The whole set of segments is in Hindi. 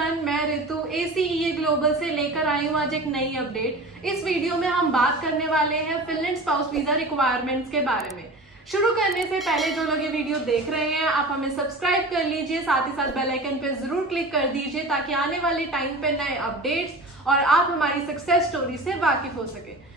एवरीवन, मैं ऋतु ACEA ग्लोबल से लेकर आई हूँ आज एक नई अपडेट। इस वीडियो में हम बात करने वाले हैं फिनलैंड स्पाउस वीजा रिक्वायरमेंट्स के बारे में। शुरू करने से पहले जो लोग ये वीडियो देख रहे हैं, आप हमें सब्सक्राइब कर लीजिए, साथ ही साथ बेल आइकन पे जरूर क्लिक कर दीजिए ताकि आने वाले टाइम पे नए अपडेट्स और आप हमारी सक्सेस स्टोरी से वाकिफ हो सके।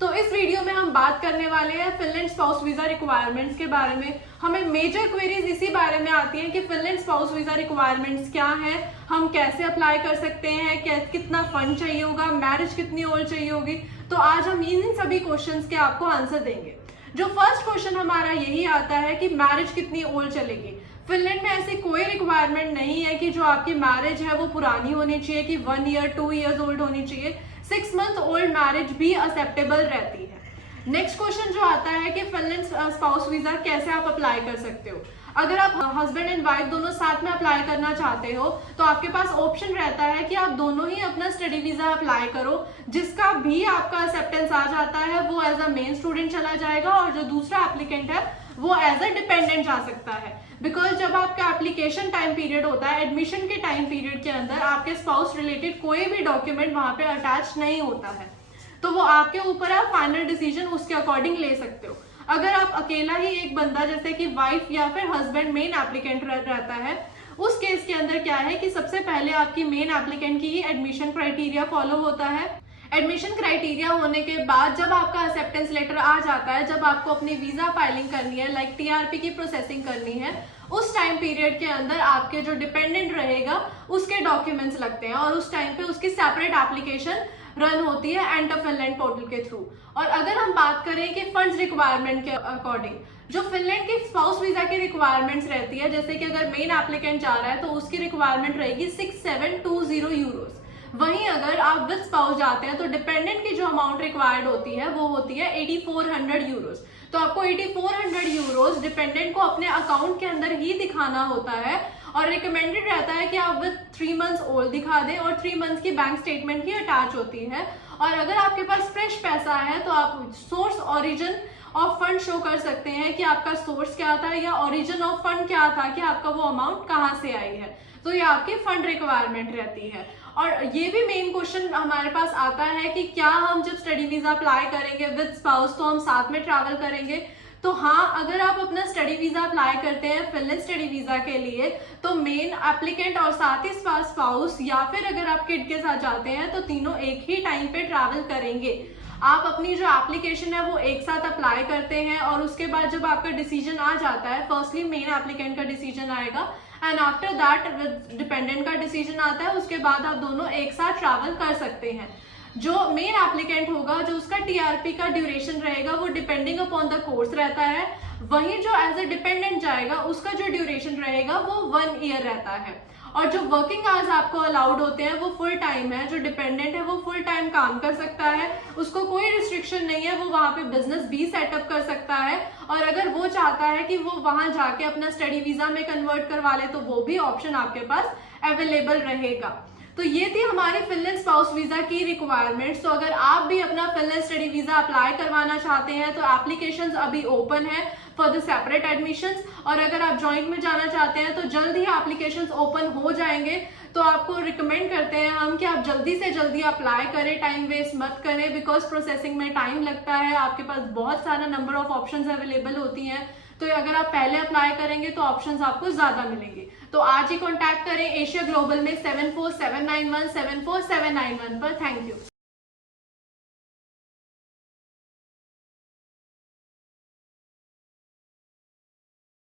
तो इस वीडियो में हम बात करने वाले हैं फिनलैंड स्पाउस वीजा रिक्वायरमेंट्स के बारे में। हमें मेजर क्वेरीज इसी बारे में आती हैं कि फिनलैंड स्पाउस वीजा रिक्वायरमेंट्स क्या है, हम कैसे अप्लाई कर सकते हैं, कितना फंड चाहिए होगा, मैरिज कितनी ओल्ड चाहिए होगी। तो आज हम इन सभी क्वेश्चंस के आपको आंसर देंगे। जो फर्स्ट क्वेश्चन हमारा यही आता है कि मैरिज कितनी ओल्ड चलेगी। फिनलैंड में ऐसी कोई रिक्वायरमेंट नहीं है कि जो आपकी मैरिज है वो पुरानी होनी चाहिए, कि 1 ईयर 2 ईयर्स ओल्ड होनी चाहिए। 6 मंथ ओल्ड मैरिज भी एक्सेप्टेबल रहती है। नेक्स्ट क्वेश्चन जो आता है कि फिनलैंड स्पाउस वीजा कैसे आप अप्लाई कर सकते हो। अगर आप हस्बैंड एंड वाइफ दोनों साथ में अप्लाई करना चाहते हो तो आपके पास ऑप्शन रहता है कि आप दोनों ही अपना स्टडी वीजा अप्लाई करो। जिसका भी आपका एक्सेप्टेंस आ जाता है वो एज अ मेन स्टूडेंट चला जाएगा और जो दूसरा एप्लीकेंट है वो एज अ डिपेंडेंट जा सकता है। बिकॉज जब आपका एप्लीकेशन टाइम पीरियड होता है, एडमिशन के टाइम पीरियड के अंदर आपके स्पाउस रिलेटेड कोई भी डॉक्यूमेंट वहां पे अटैच नहीं होता है, तो वो आपके ऊपर आप फाइनल डिसीजन उसके अकॉर्डिंग ले सकते हो। अगर आप अकेला ही एक बंदा जैसे कि वाइफ या फिर हस्बैंड मेन एप्लीकेंट रहता है, उस केस के अंदर क्या है कि सबसे पहले आपकी मेन एप्लीकेंट की ही एडमिशन क्राइटेरिया फॉलो होता है। एडमिशन क्राइटेरिया होने के बाद जब आपका एक्सेप्टेंस लेटर आ जाता है, जब आपको अपनी वीजा फाइलिंग करनी है, लाइक TRP की प्रोसेसिंग करनी है, उस टाइम पीरियड के अंदर आपके जो डिपेंडेंट रहेगा उसके डॉक्यूमेंट्स लगते हैं और उस टाइम पे उसकी सेपरेट एप्लीकेशन रन होती है एंटर फिनलैंड पोर्टल के थ्रू। और अगर हम बात करें कि फंड्स रिक्वायरमेंट के अकॉर्डिंग, जो फिनलैंड की स्पाउस वीजा की रिक्वायरमेंट्स रहती है, जैसे कि अगर मेन एप्लीकेंट जा रहा है तो उसकी रिक्वायरमेंट रहेगी 6720 यूरोज। वहीं अगर आप विद स्पाउस जाते हैं तो डिपेंडेंट की जो अमाउंट रिक्वायर्ड होती है वो होती है 8400 यूरोज। तो आपको 8400 यूरोज डिपेंडेंट को अपने अकाउंट के अंदर ही दिखाना होता है और रिकमेंडेड रहता है कि आप विद 3 मंथ्स ओल्ड दिखा दें और 3 मंथ्स की बैंक स्टेटमेंट ही अटैच होती है। और अगर आपके पास फ्रेश पैसा है तो आप source origin of fund show कर सकते हैं कि आपका सोर्स क्या था या ओरिजिन ऑफ फंड क्या था, कि आपका वो अमाउंट कहाँ से आई है। तो ये आपकी फंड रिक्वायरमेंट रहती है। और ये भी मेन क्वेश्चन हमारे पास आता है कि क्या हम जब स्टडी वीजा अप्लाई करेंगे विद स्पाउस तो हम साथ में ट्रैवल करेंगे। तो हाँ, अगर आप अपना स्टडी वीजा अप्लाई करते हैं फिनलैंड स्टडी वीजा के लिए तो मेन एप्लीकेंट और साथ ही स्पाउस या फिर अगर आप किड के साथ जाते हैं तो तीनों एक ही टाइम पे ट्रैवल करेंगे। आप अपनी जो एप्लीकेशन है वो एक साथ अप्लाई करते हैं और उसके बाद जब आपका डिसीजन आ जाता है, फर्स्टली मेन एप्लीकेंट का डिसीजन आएगा एंड आफ्टर दैट डिपेंडेंट का डिसीजन आता है। उसके बाद आप दोनों एक साथ ट्रैवल कर सकते हैं। जो मेन एप्लीकेंट होगा, जो उसका TRP का ड्यूरेशन रहेगा वो डिपेंडिंग अपॉन द कोर्स रहता है। वहीं जो एज अ डिपेंडेंट जाएगा उसका जो ड्यूरेशन रहेगा वो 1 ईयर रहता है। और जो वर्किंग आवर्स आपको अलाउड होते हैं वो फुल टाइम है। जो डिपेंडेंट है वो फुल टाइम काम कर सकता है, उसको कोई रिस्ट्रिक्शन नहीं है, वो वहाँ पे बिजनेस भी सेटअप कर सकता है। और अगर वो चाहता है कि वो वहाँ जाके अपना स्टडी वीजा में कन्वर्ट करवा ले तो वो भी ऑप्शन आपके पास अवेलेबल रहेगा। तो ये थी हमारी फिनलैंड स्पाउस वीजा की रिक्वायरमेंट्स। तो अगर आप भी अपना फिनलैंड स्टडी वीजा अप्लाई करवाना चाहते हैं तो एप्लीकेशंस अभी ओपन है फॉर द सेपरेट एडमिशंस। और अगर आप जॉइंट में जाना चाहते हैं तो जल्द ही एप्लीकेशंस ओपन हो जाएंगे। तो आपको रिकमेंड करते हैं हम कि आप जल्दी से जल्दी अप्लाई करें, टाइम वेस्ट मत करें, बिकॉज प्रोसेसिंग में टाइम लगता है। आपके पास बहुत सारा नंबर ऑफ ऑप्शंस अवेलेबल होती हैं, तो अगर आप पहले अप्लाई करेंगे तो ऑप्शंस आपको ज्यादा मिलेंगे। तो आज ही कॉन्टैक्ट करें एशिया ग्लोबल में 7479174791 पर। Thank you.